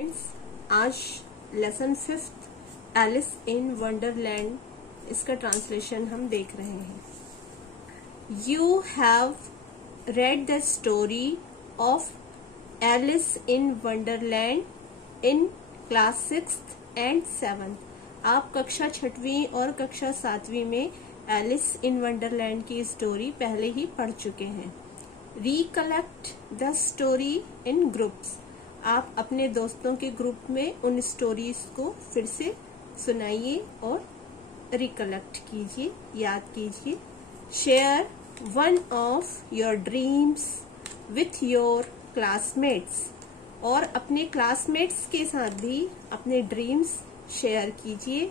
Friends, आज lesson 5 Alice in Wonderland इसका translation हम देख रहे हैं। You have read the story of Alice in Wonderland in class 6th and 7th। आप कक्षा 6वीं और कक्षा 7वीं में एलिस इन वंडरलैंड की स्टोरी पहले ही पढ़ चुके हैं। Recollect the story in groups. आप अपने दोस्तों के ग्रुप में उन स्टोरीज को फिर से सुनाइए और रिकलेक्ट कीजिए, याद कीजिए। Share one of your dreams with your classmates. और अपने क्लासमेट्स के साथ भी अपने ड्रीम्स शेयर कीजिए,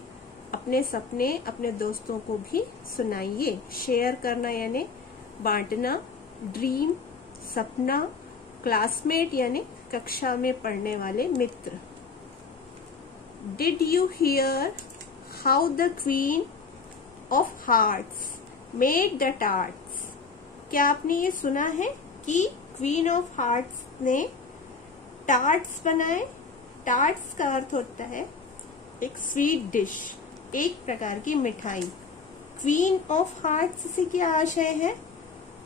अपने सपने अपने दोस्तों को भी सुनाइए। शेयर करना यानी बांटना, ड्रीम सपना, क्लासमेट यानी कक्षा में पढ़ने वाले मित्र। Did you hear how the queen of hearts made the tarts. क्या आपने ये सुना है कि क्वीन ऑफ हार्ट्स ने टार्ट्स बनाए। टार्ट्स का अर्थ होता है एक स्वीट डिश, एक प्रकार की मिठाई। क्वीन ऑफ हार्ट्स से क्या आशय है?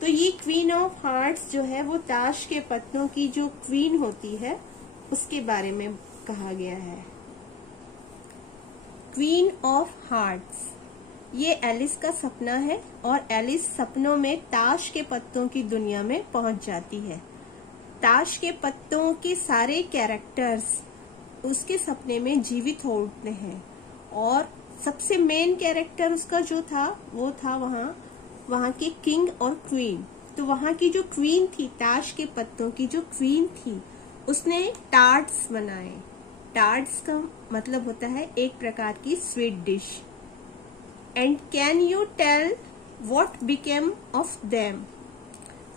तो ये क्वीन ऑफ हार्ट्स जो है वो ताश के पत्तों की जो क्वीन होती है उसके बारे में कहा गया है। क्वीन ऑफ हार्ट्स ये एलिस का सपना है और एलिस सपनों में ताश के पत्तों की दुनिया में पहुंच जाती है। ताश के पत्तों के सारे कैरेक्टर्स उसके सपने में जीवित हो उठते हैं और सबसे मेन कैरेक्टर उसका जो था वो था वहाँ के किंग और क्वीन। तो वहाँ की जो क्वीन थी, ताश के पत्तों की जो क्वीन थी, उसने टार्ट्स बनाए। टार्ट्स का मतलब होता है एक प्रकार की sweet dish. And can you tell what became of them.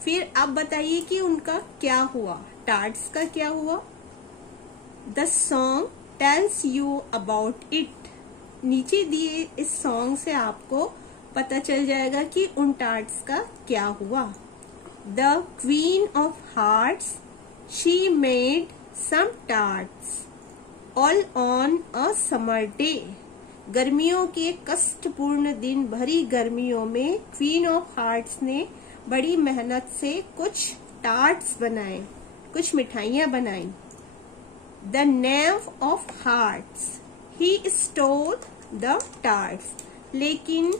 फिर आप बताइए कि उनका क्या हुआ, टार्ट्स का क्या हुआ। The song tells you about it. नीचे दिए इस सॉन्ग से आपको पता चल जाएगा कि उन टार्ट्स का क्या हुआ। The queen of hearts she made some tarts all on a summer day. गर्मियों के कष्टपूर्ण दिन भरी गर्मियों में क्वीन ऑफ हार्ट्स ने बड़ी मेहनत से कुछ टार्ट्स बनाए, कुछ मिठाइयां बनाई। The naive of hearts he stole the tarts. लेकिन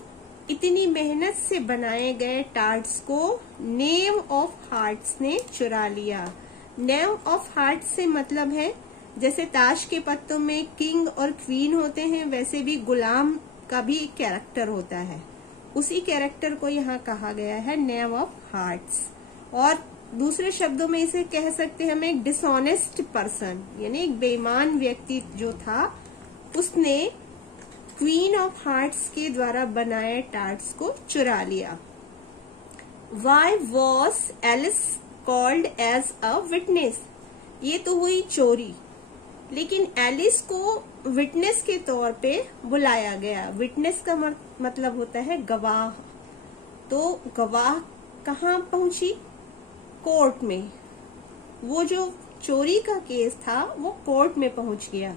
इतनी मेहनत से बनाए गए टार्ट्स को नेव ऑफ हार्ट्स ने चुरा लिया। नेव ऑफ हार्ट्स से मतलब है जैसे ताश के पत्तों में किंग और क्वीन होते हैं, वैसे भी गुलाम का भी एक कैरेक्टर होता है। उसी कैरेक्टर को यहाँ कहा गया है नेव ऑफ हार्ट्स। और दूसरे शब्दों में इसे कह सकते हैं हम एक डिसऑनेस्ट पर्सन, यानी एक बेईमान व्यक्ति जो था उसने क्वीन ऑफ हार्ट्स के द्वारा बनाए टार्ट्स को चुरा लिया। Why was Alice called as a witness? ये तो हुई चोरी, लेकिन एलिस को विटनेस के तौर पे बुलाया गया। विटनेस का मतलब होता है गवाह। तो गवाह कहाँ पहुंची? कोर्ट में। वो जो चोरी का केस था वो कोर्ट में पहुंच गया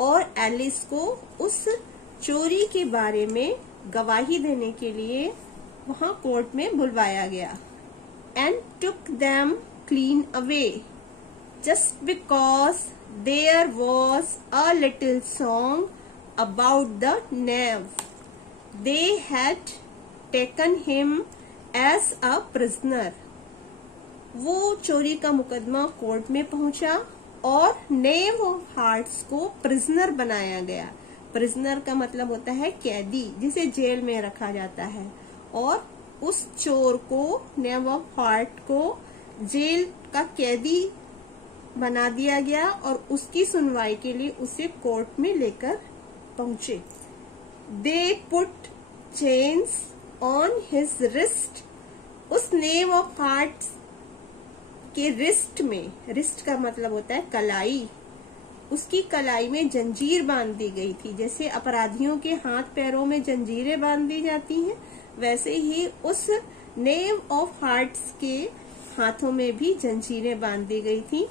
और एलिस को उस चोरी के बारे में गवाही देने के लिए वहां कोर्ट में बुलवाया गया। And took them clean away just because there was a little song about the knave. They had taken him as a prisoner. वो चोरी का मुकदमा कोर्ट में पहुंचा और नेव ऑफ हार्ट्स को प्रिजनर बनाया गया। प्रिजनर का मतलब होता है कैदी, जिसे जेल में रखा जाता है। और उस चोर को, नेव ऑफ हार्ट को जेल का कैदी बना दिया गया और उसकी सुनवाई के लिए उसे कोर्ट में लेकर पहुंचे। They put chains on his wrist. उस नेव ऑफ हार्ट्स के रिस्ट में, रिस्ट का मतलब होता है कलाई, उसकी कलाई में जंजीर बांध दी गई थी। जैसे अपराधियों के हाथ पैरों में जंजीरें बांध दी जाती हैं, वैसे ही उस नेव ऑफ हार्ट्स के हाथों में भी जंजीरें बांध दी गई थी।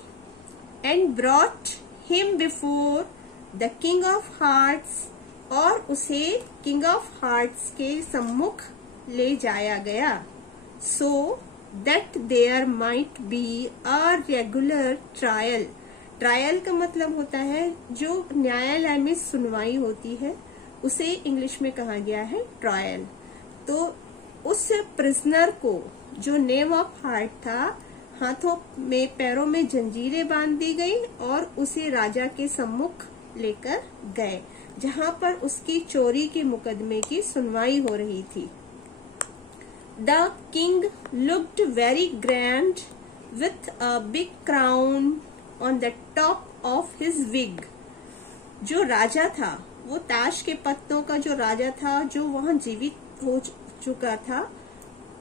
And brought him before the king of hearts, और उसे किंग ऑफ हार्ट्स के सम्मुख ले जाया गया। So that there might be a regular trial. Trial का मतलब होता है जो न्यायालय में सुनवाई होती है, उसे इंग्लिश में कहा गया है ट्रायल। तो उस प्रिजनर को, जो नेम ऑफ हार्ट था, हाथों में पैरों में जंजीरें बांध दी गई और उसे राजा के सम्मुख लेकर गए, जहां पर उसकी चोरी के मुकदमे की सुनवाई हो रही थी। The king looked very grand with a big crown on the top of his wig. जो राजा था, वो ताश के पत्तों का जो राजा था, जो वहां जीवित हो चुका था,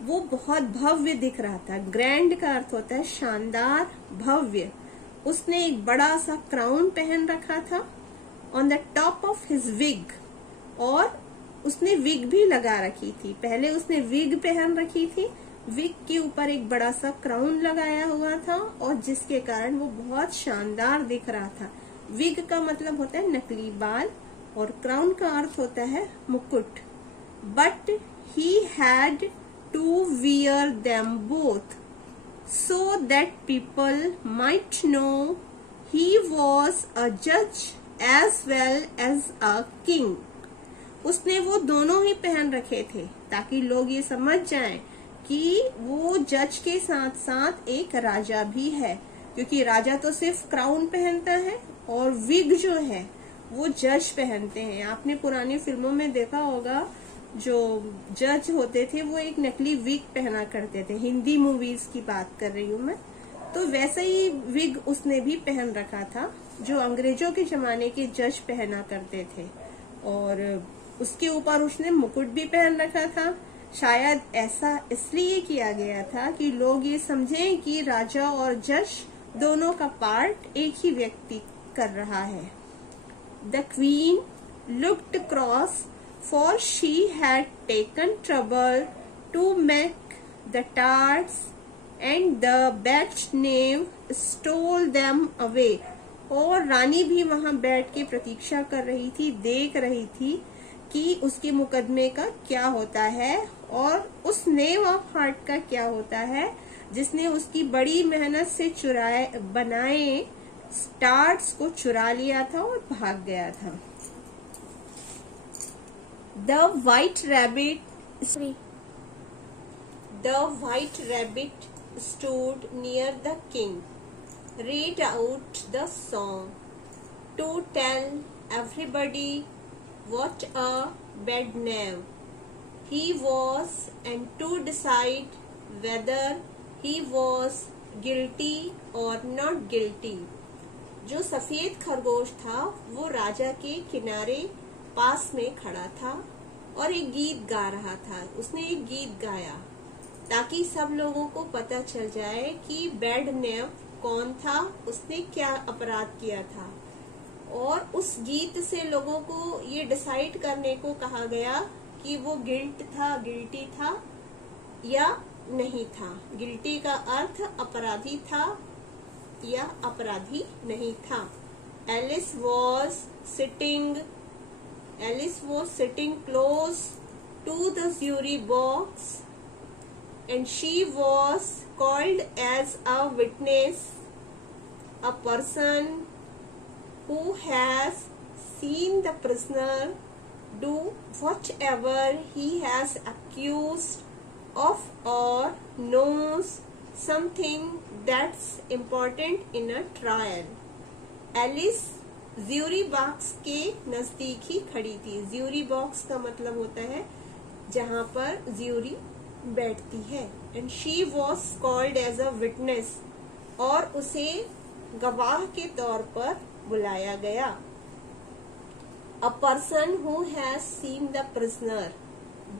वो बहुत भव्य दिख रहा था। ग्रैंड का अर्थ होता है शानदार, भव्य। उसने एक बड़ा सा क्राउन पहन रखा था on the top of his wig, और उसने विग भी लगा रखी थी। पहले उसने विग पहन रखी थी, विग के ऊपर एक बड़ा सा क्राउन लगाया हुआ था, और जिसके कारण वो बहुत शानदार दिख रहा था। विग का मतलब होता है नकली बाल, और क्राउन का अर्थ होता है मुकुट। But he had to wear them both so that people might know he was a judge as well as a king। उसने वो दोनों ही पहन रखे थे ताकि लोग ये समझ जाएं कि वो जज के साथ साथ एक राजा भी है, क्योंकि राजा तो सिर्फ क्राउन पहनता है और विग जो है वो जज पहनते हैं। आपने पुरानी फिल्मों में देखा होगा, जो जज होते थे वो एक नकली विग पहना करते थे। हिंदी मूवीज की बात कर रही हूँ मैं। तो वैसा ही विग उसने भी पहन रखा था, जो अंग्रेजों के जमाने के जज पहना करते थे, और उसके ऊपर उसने मुकुट भी पहन रखा था। शायद ऐसा इसलिए किया गया था कि लोग ये समझें कि राजा और जज दोनों का पार्ट एक ही व्यक्ति कर रहा है। The queen looked cross, for she had taken trouble to make the tarts, and the bad knave stole them away। और रानी भी वहां बैठ के प्रतीक्षा कर रही थी, देख रही थी कि उसके मुकदमे का क्या होता है और उस नेम ऑफ हार्ट का क्या होता है, जिसने उसकी बड़ी मेहनत से बनाए टार्ट्स को चुरा लिया था और भाग गया था। The white rabbit stood near the king, read out the song to tell everybody what a bad name he was, and to decide whether he was guilty or not guilty। जो सफेद खरगोश था वो राजा के किनारे पास में खड़ा था और एक गीत गा रहा था। उसने एक गीत गाया ताकि सब लोगों को पता चल जाए कि बैड नेम कौन था, उसने क्या अपराध किया था, और उस गीत से लोगों को ये डिसाइड करने को कहा गया कि वो गिल्टी था या नहीं था। गिल्टी का अर्थ अपराधी था या अपराधी नहीं था। Alice was sitting close to the jury box, and she was called as a witness, a person who has seen the prisoner do whatever he has accused of or knows something that's important in a trial। Alice jury box के नजदीक ही खड़ी थी। Jury box का मतलब होता है जहां पर ज्यूरी बैठती है। And she was called as a witness, और उसे गवाह के तौर पर बुलाया गया। A person who has seen the prisoner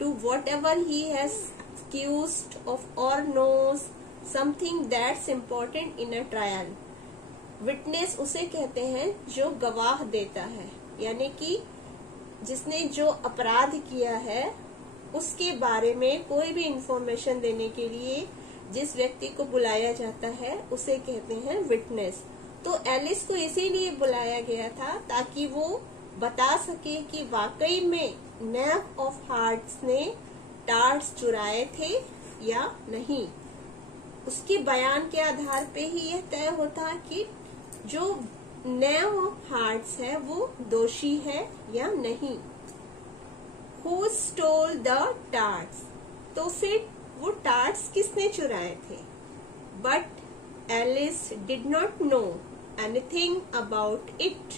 do whatever he has accused of or knows something that's important in a trial। Witness उसे कहते हैं जो गवाह देता है, यानी कि जिसने जो अपराध किया है उसके बारे में कोई भी इंफॉर्मेशन देने के लिए जिस व्यक्ति को बुलाया जाता है उसे कहते हैं विटनेस। तो एलिस को इसीलिए बुलाया गया था ताकि वो बता सके कि वाकई में नेव ऑफ हार्ट्स ने टार्ट्स चुराए थे या नहीं। उसके बयान के आधार पे ही यह तय होता कि जो नेव ऑफ हार्ट्स है वो दोषी है या नहीं। Who stole the tarts? तो फिर वो टार्ट्स किसने चुराए थे? But Alice did not know anything about it.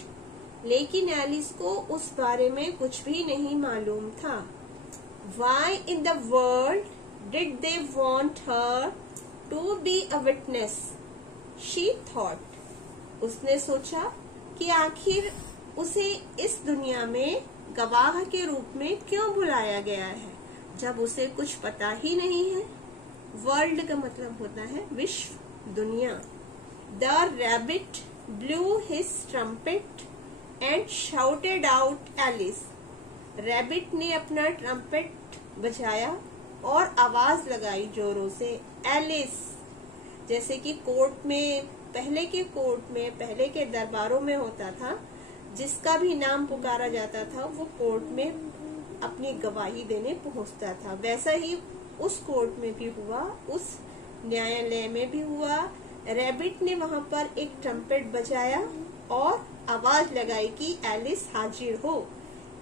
लेकिन एलिस को उस बारे में कुछ भी नहीं मालूम था। Why in the world did they want her to be a witness? She thought. उसने सोचा कि आखिर उसे इस दुनिया में गवाह के रूप में क्यों बुलाया गया है जब उसे कुछ पता ही नहीं है। वर्ल्ड का मतलब होता है विश्व, दुनिया। The rabbit blew his trumpet and shouted out Alice. Rabbit ने अपना ट्रम्पेट बजाया और आवाज लगाई जोरों से, एलिस। जैसे कि कोर्ट में, पहले के दरबारों में होता था, जिसका भी नाम पुकारा जाता था वो कोर्ट में अपनी गवाही देने पहुंचता था। वैसा ही उस कोर्ट में भी हुआ, उस न्यायालय में भी हुआ। रैबिट ने वहां पर एक ट्रम्पेट बजाया और आवाज लगाई कि एलिस हाजिर हो।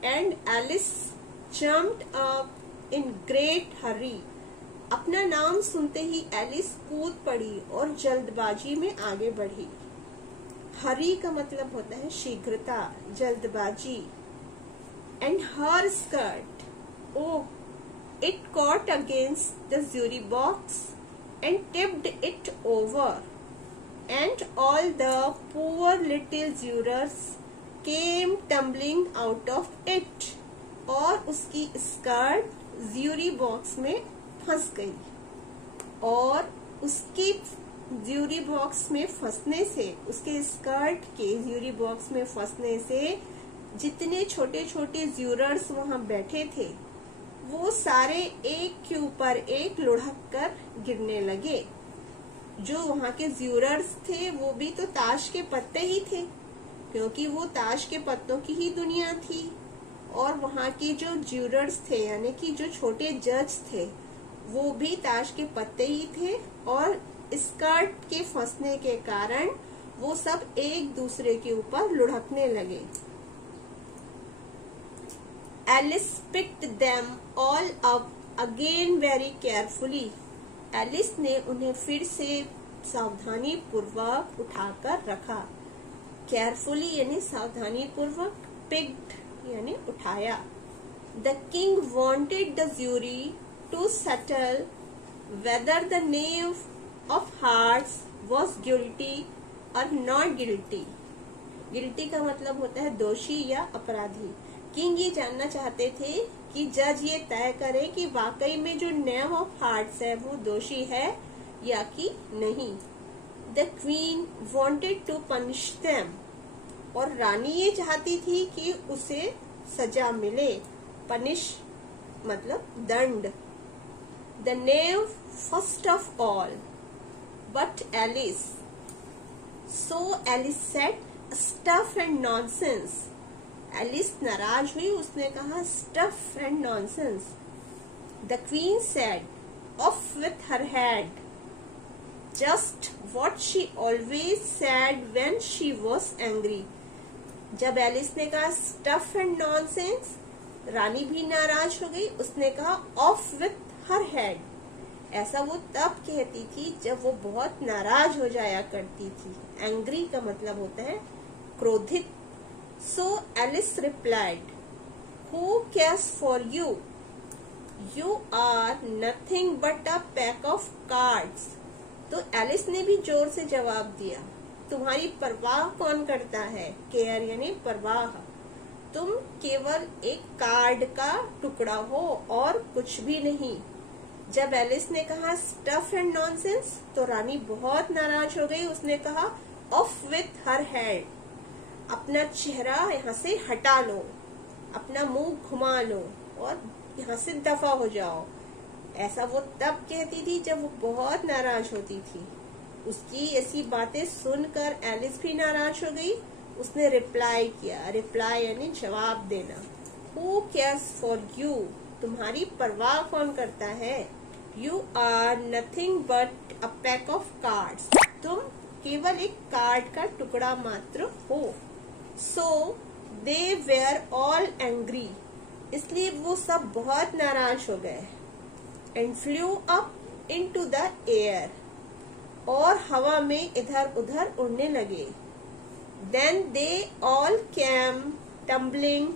And Alice jumped up in great hurry. अपना नाम सुनते ही एलिस कूद पड़ी और जल्दबाजी में आगे बढ़ी। हरी का मतलब होता है शीघ्रता, जल्दबाजी। And her skirt, oh it caught against the jury box and tipped it over and all the poor little jurors came tumbling out of it. और उसकी स्कर्ट ज्यूरी बॉक्स में फंस गई और उसकी ज्यूरी बॉक्स में फंसने से, उसके स्कर्ट के ज्यूरी बॉक्स में फंसने से जितने छोटे छोटे ज्यूरर्स वहां बैठे थे वो सारे एक के ऊपर एक लुढ़क कर गिरने लगे। जो वहां के ज्यूरर्स थे वो भी तो ताश के पत्ते ही थे, क्योंकि वो ताश के पत्तों की ही दुनिया थी। और वहां के जो ज्यूरर्स थे यानी कि जो छोटे जज थे वो भी ताश के पत्ते ही थे। और स्कर्ट के फंसने के कारण वो सब एक दूसरे के ऊपर लुढ़कने लगे। Alice picked them all up again very carefully. Alice ने उन्हें फिर से सावधानी पूर्वक उठाकर रखा। केयरफुली यानी सावधानी पूर्वक, पिक्ड यानी उठाया। The king wanted the jury to settle whether the knave of hearts was guilty or not guilty. Guilty का मतलब होता है दोषी या अपराधी। किंग ये जानना चाहते थे कि जज ये तय करे कि वाकई में जो नेव ऑफ हार्ट्स है वो दोषी है या कि नहीं। The queen wanted to punish them. और रानी ये चाहती थी कि उसे सजा मिले। पनिश मतलब दंड। The naive first of all But Alice. So Alice said, stuff and nonsense. Alice नाराज हुई, उसने कहा stuff and nonsense. The queen said, off with her head. Just what she always said when she was angry. जब Alice ने कहा stuff and nonsense, रानी भी नाराज हो गई। उसने कहा off with her head. ऐसा वो तब कहती थी जब वो बहुत नाराज हो जाया करती थी। एंग्री का मतलब होता है क्रोधित। So Alice replied, who cares for you? You are nothing but a pack of cards. तो एलिस ने भी जोर से जवाब दिया, तुम्हारी परवाह कौन करता है? केयर यानी परवाह। तुम केवल एक कार्ड का टुकड़ा हो और कुछ भी नहीं। जब एलिस ने कहा स्टफ एंड नॉनसेंस तो रानी बहुत नाराज हो गई। उसने कहा ऑफ विथ हर हेड, अपना चेहरा यहाँ से हटा लो, अपना मुंह घुमा लो और यहाँ से दफा हो जाओ। ऐसा वो तब कहती थी जब वो बहुत नाराज होती थी। उसकी ऐसी बातें सुनकर एलिस भी नाराज हो गई। उसने रिप्लाई किया, रिप्लाई यानी जवाब देना। Who cares for you? तुम्हारी परवाह कौन करता है? You are nothing but a pack of cards. तुम केवल एक कार्ड का टुकड़ा मात्र हो। So they were all angry. इसलिए वो सब बहुत नाराज हो गए। And flew up into the air. और हवा में इधर उधर उड़ने लगे। Then they all came tumbling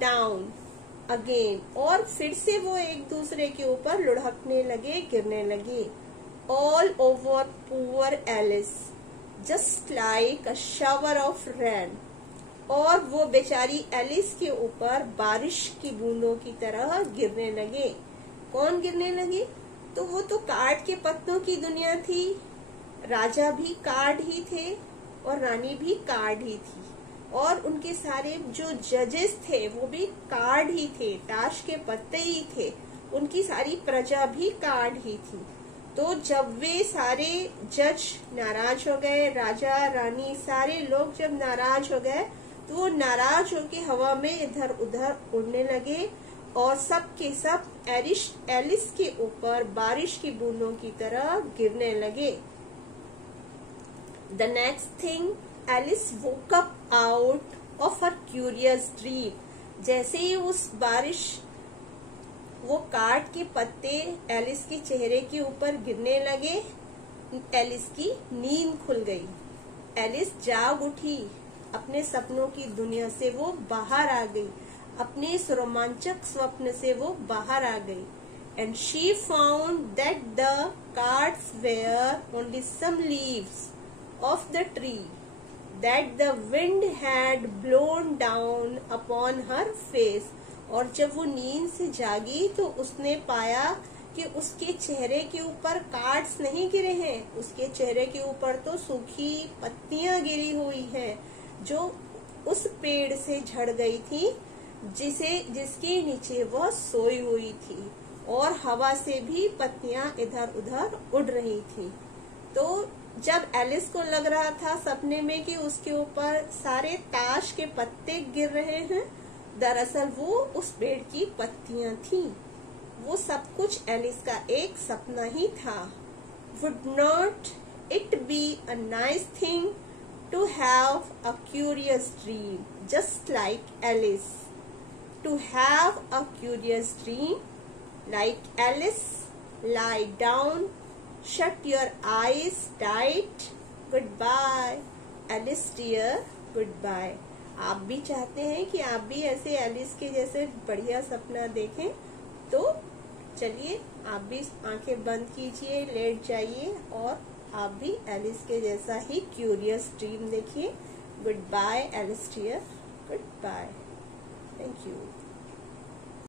down again. और फिर से वो एक दूसरे के ऊपर लुढ़कने लगे, गिरने लगे। All over poor Alice, just like a shower of rain. और वो बेचारी एलिस के ऊपर बारिश की बूंदों की तरह गिरने लगे। कौन गिरने लगे? तो वो तो कार्ड के पत्तों की दुनिया थी। राजा भी कार्ड ही थे और रानी भी कार्ड ही थी, और उनके सारे जो जजेस थे वो भी कार्ड ही थे, ताश के पत्ते ही थे। उनकी सारी प्रजा भी कार्ड ही थी। तो जब वे सारे जज नाराज हो गए, राजा रानी सारे लोग जब नाराज हो गए, तो वो नाराज होके हवा में इधर उधर उड़ने लगे और सब के सब एलिस के ऊपर बारिश की बूंदों की तरह गिरने लगे। The next thing, Alice woke up out of her curious dream. जैसे ही उस बारिश, वो कार्ड के पत्ते एलिस के चेहरे के ऊपर गिरने लगे, एलिस की नींद खुल गई। एलिस जाग उठी, अपने सपनों की दुनिया से वो बाहर आ गई, अपने इस रोमांचक स्वप्न से वो बाहर आ गई। And she found that the cards were only some leaves of the tree that the wind had blown down upon her face. और जब वो नींद से जागी तो उसने पाया कि उसके चेहरे के ऊपर कार्ड्स नहीं गिरे हैं, उसके चेहरे के ऊपर तो सूखी पत्तियां गिरी हुई हैं जो उस पेड़ से झड़ गई थी जिसके नीचे वह सोई हुई थी, और हवा से भी पत्तियां इधर उधर उड़ रही थी। तो जब एलिस को लग रहा था सपने में कि उसके ऊपर सारे ताश के पत्ते गिर रहे हैं, दरअसल वो उस पेड़ की पत्तियां थीं। वो सब कुछ एलिस का एक सपना ही था। Would not it be a nice thing to have a curious dream just like Alice? To have a curious dream like Alice, lie down, shut your eyes tight. Goodbye, Alice dear, goodbye. आप भी चाहते हैं कि आप भी ऐसे Alice के जैसे बढ़िया सपना देखें, तो चलिए आप भी आंखें बंद कीजिए, लेट जाइए और आप भी एलिस के जैसा ही क्यूरियस ड्रीम देखिए। Goodbye Alice dear, goodbye, thank you.